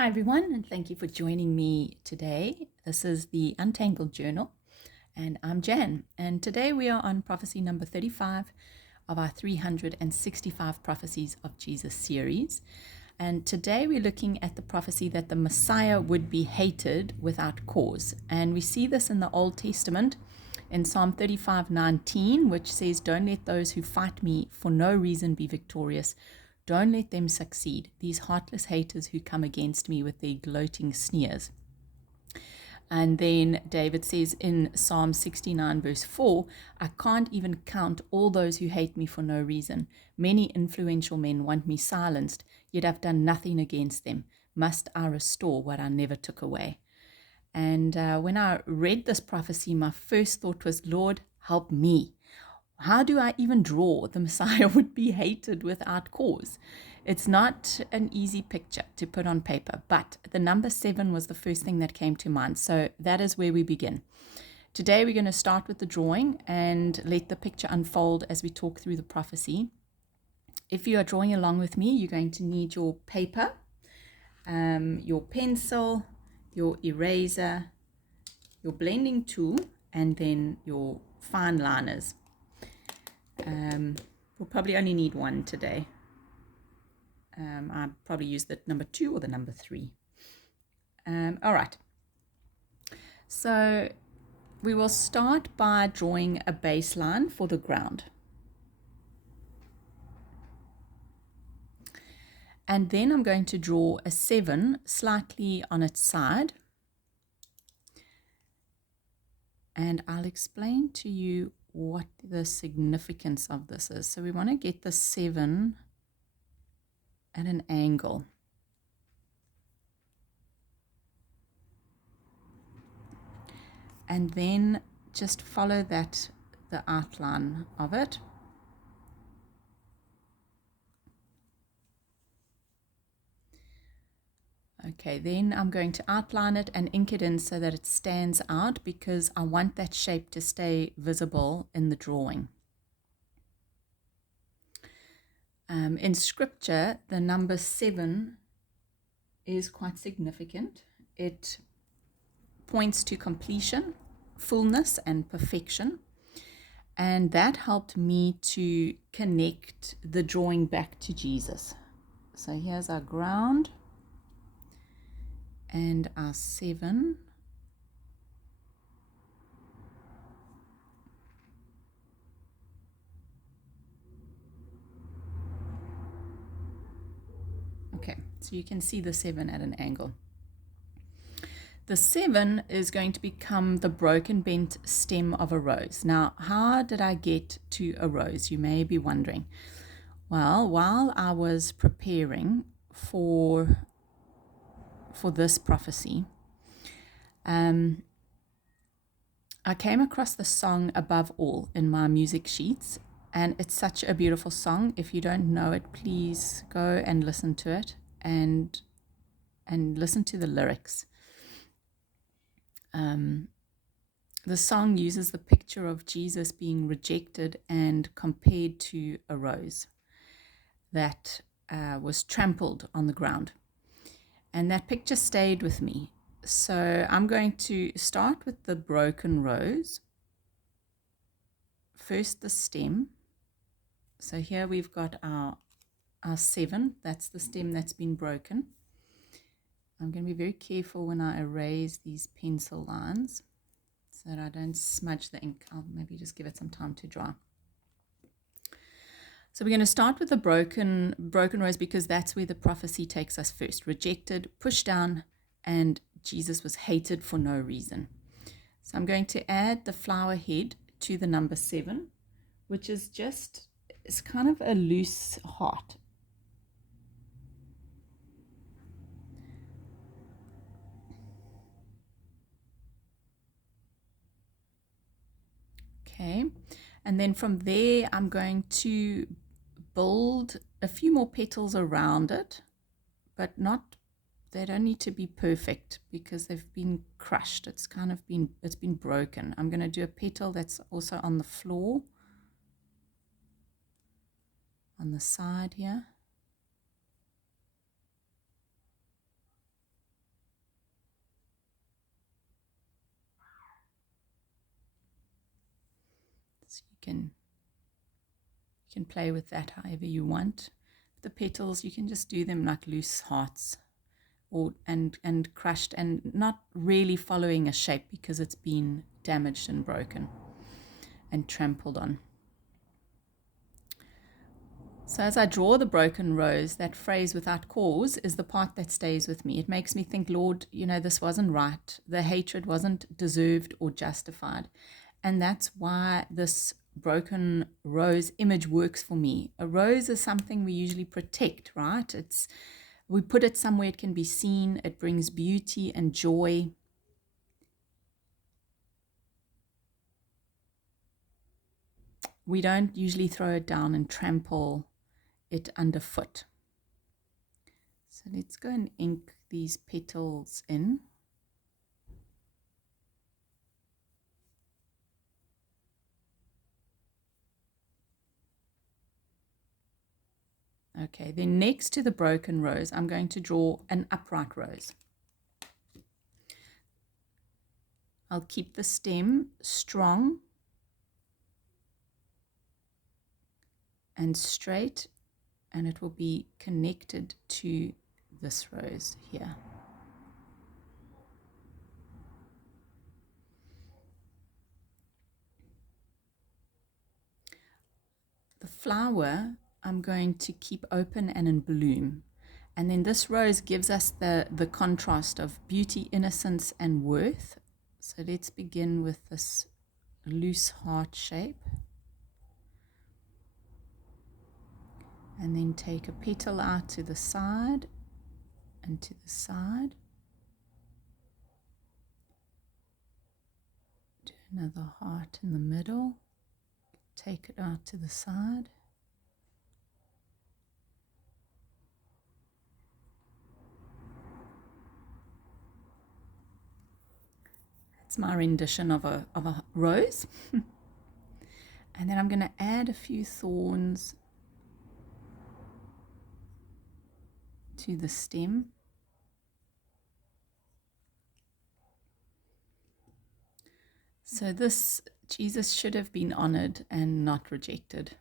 Hi, everyone, and thank you for joining me today. This is the Untangled Journal, and I'm Jan. And today we are on prophecy number 35 of our 365 Prophecies of Jesus series. And today we're looking at the prophecy that the Messiah would be hated without cause. And we see this in the Old Testament in Psalm 35:19, which says, "Don't let those who fight me for no reason be victorious. Don't let them succeed, these heartless haters who come against me with their gloating sneers." And then David says in Psalm 69 verse 4, "I can't even count all those who hate me for no reason. Many influential men want me silenced, yet I've done nothing against them. Must I restore what I never took away?" And when I read this prophecy, my first thought was, Lord, help me. How do I even draw the Messiah would be hated without cause? It's not an easy picture to put on paper, but the number 7 was the first thing that came to mind. So that is where we begin. Today we're going to start with the drawing and let the picture unfold as we talk through the prophecy. If you are drawing along with me, you're going to need your paper, your pencil, your eraser, your blending tool, and then your fine liners. We'll probably only need one today. I probably use the number 2 or the number 3. All right. So we will start by drawing a baseline for the ground. And then I'm going to draw a 7 slightly on its side. And I'll explain to you what the significance of this is. So we want to get the 7 at an angle. And then just follow that, the outline of it. Okay, then I'm going to outline it and ink it in so that it stands out, because I want that shape to stay visible in the drawing. In scripture, the number 7 is quite significant. It points to completion, fullness, and perfection. And that helped me to connect the drawing back to Jesus. So here's our ground and our 7. Okay, so you can see the 7 at an angle. The 7 is going to become the broken bent stem of a rose. Now, how did I get to a rose? You may be wondering. Well, while I was preparing for this prophecy, I came across the song Above All in my music sheets, and it's such a beautiful song. If you don't know it, please go and listen to it and listen to the lyrics. The song uses the picture of Jesus being rejected and compared to a rose that was trampled on the ground. And that picture stayed with me. So I'm going to start with the broken rose. First, the stem. So here we've got our 7. That's the stem that's been broken. I'm going to be very careful when I erase these pencil lines so that I don't smudge the ink. I'll maybe just give it some time to dry. So we're going to start with the broken rose, because that's where the prophecy takes us first. Rejected, pushed down, and Jesus was hated for no reason. So I'm going to add the flower head to the number 7, which is it's kind of a loose heart. Okay, and then from there I'm going to build a few more petals around it, but they don't need to be perfect because they've been crushed. It's been broken. I'm going to do a petal that's also on the floor, on the side here. You can play with that however you want. The petals, you can just do them like loose hearts, or and crushed, and not really following a shape because it's been damaged and broken and trampled on. So as I draw the broken rose, that phrase "without cause" is the part that stays with me. It makes me think, Lord, this wasn't right. The hatred wasn't deserved or justified. And that's why this broken rose image works for me. A rose is something we usually protect, right? We put it somewhere it can be seen. It brings beauty and joy. We don't usually throw it down and trample it underfoot. So let's go and ink these petals in. Okay, then next to the broken rose, I'm going to draw an upright rose. I'll keep the stem strong and straight, and it will be connected to this rose here. The flower I'm going to keep open and in bloom. And then this rose gives us the contrast of beauty, innocence, and worth. So let's begin with this loose heart shape. And then take a petal out to the side and to the side. Do another heart in the middle. Take it out to the side. That's my rendition of a rose. And then I'm going to add a few thorns to the stem. So Jesus should have been honored and not rejected.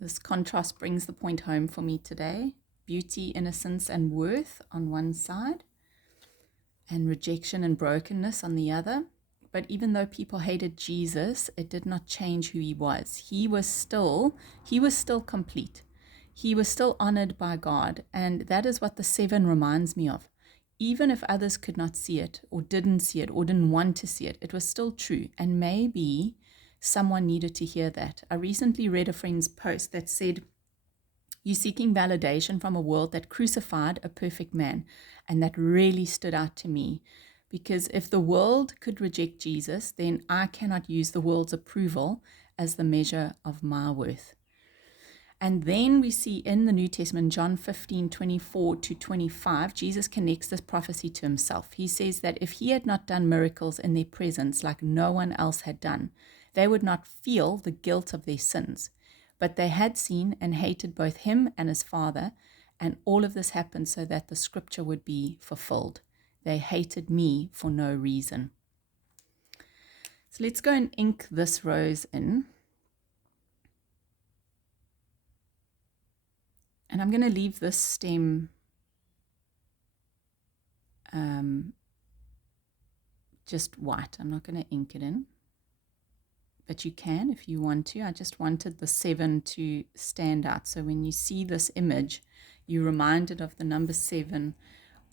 This contrast brings the point home for me today. Beauty, innocence, and worth on one side, and rejection and brokenness on the other. But even though people hated Jesus, it did not change who he was. He was still complete. He was still honored by God. And that is what the 7 reminds me of. Even if others could not see it or didn't see it or didn't want to see it, it was still true. And maybe someone needed to hear that. I recently read a friend's post that said, "You're seeking validation from a world that crucified a perfect man." And that really stood out to me. Because if the world could reject Jesus, then I cannot use the world's approval as the measure of my worth. And then we see in the New Testament, John 15:24-25, Jesus connects this prophecy to himself. He says that if he had not done miracles in their presence like no one else had done, they would not feel the guilt of their sins. But they had seen and hated both him and his Father, and all of this happened so that the scripture would be fulfilled. They hated me for no reason. So let's go and ink this rose in. And I'm going to leave this stem just white. I'm not going to ink it in. But you can if you want to. I just wanted the 7 to stand out. So when you see this image, you're reminded of the number 7,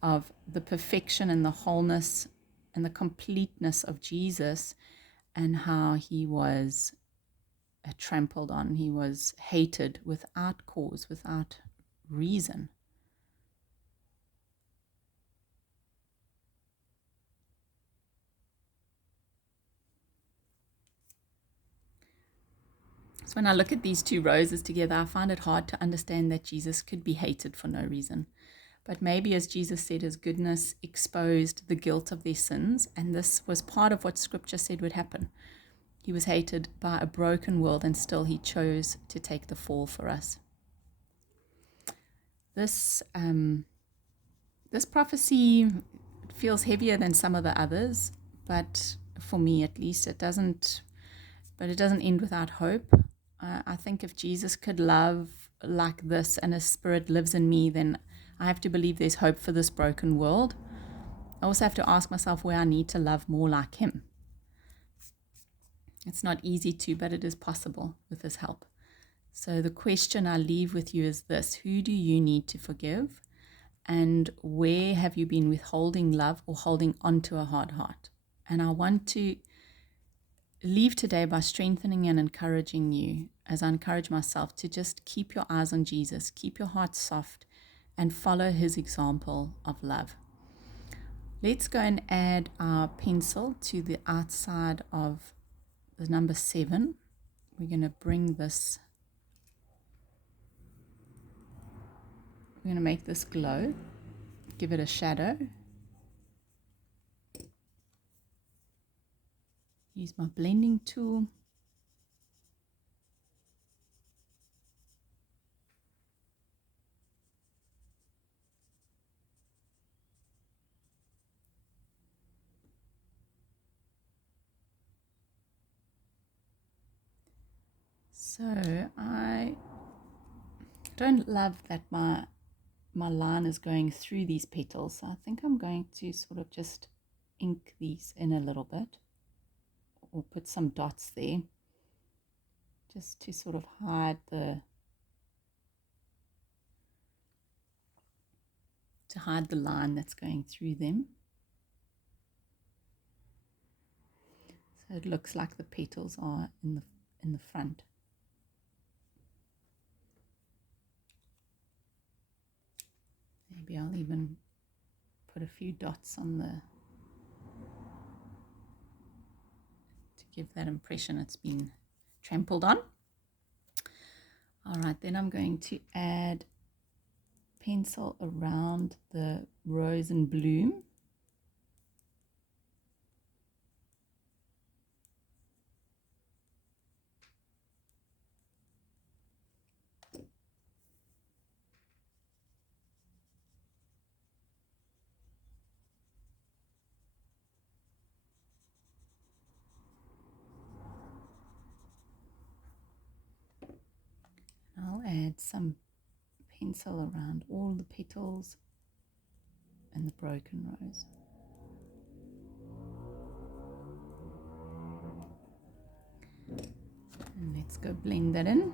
of the perfection and the wholeness and the completeness of Jesus, and how he was trampled on. He was hated without cause, without reason. So when I look at these 2 roses together, I find it hard to understand that Jesus could be hated for no reason. But maybe, as Jesus said, his goodness exposed the guilt of their sins, and this was part of what Scripture said would happen. He was hated by a broken world, and still he chose to take the fall for us. This prophecy feels heavier than some of the others, but for me at least, it doesn't but it doesn't end without hope. I think if Jesus could love like this and his spirit lives in me, then I have to believe there's hope for this broken world. I also have to ask myself where I need to love more like him. It's not easy to, but it is possible with his help. So the question I leave with you is this: who do you need to forgive? And where have you been withholding love or holding on to a hard heart? And I want to leave today by strengthening and encouraging you, as I encourage myself, to just keep your eyes on Jesus, keep your heart soft, and follow his example of love. Let's go and add our pencil to the outside of the number 7. We're going to bring this, we're going to make this glow, give it a shadow. Use my blending tool. So I don't love that my line is going through these petals. So I think I'm going to sort of just ink these in a little bit, or put some dots there, just to sort of hide the line that's going through them. So it looks like the petals are in the front. Maybe I'll even put a few dots on to give that impression it's been trampled on. All right, then I'm going to add pencil around the rose and bloom. I'll add some pencil around all the petals and the broken rose. And let's go blend that in.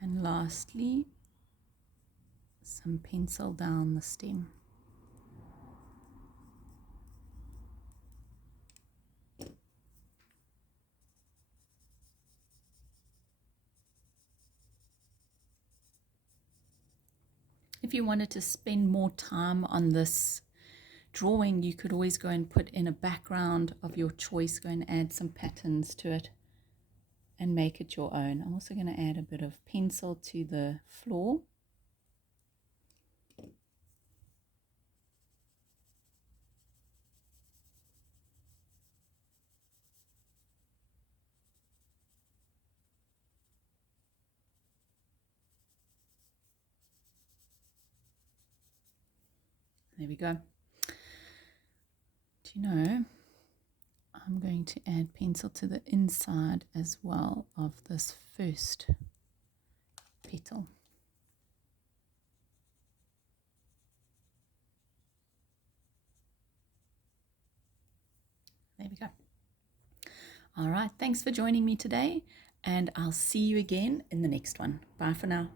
And lastly, some pencil down the stem. If you wanted to spend more time on this drawing, you could always go and put in a background of your choice, go and add some patterns to it and make it your own. I'm also going to add a bit of pencil to the floor. There we go. Do you know, I'm going to add pencil to the inside as well of this first petal. There we go. All right, thanks for joining me today, and I'll see you again in the next one. Bye for now.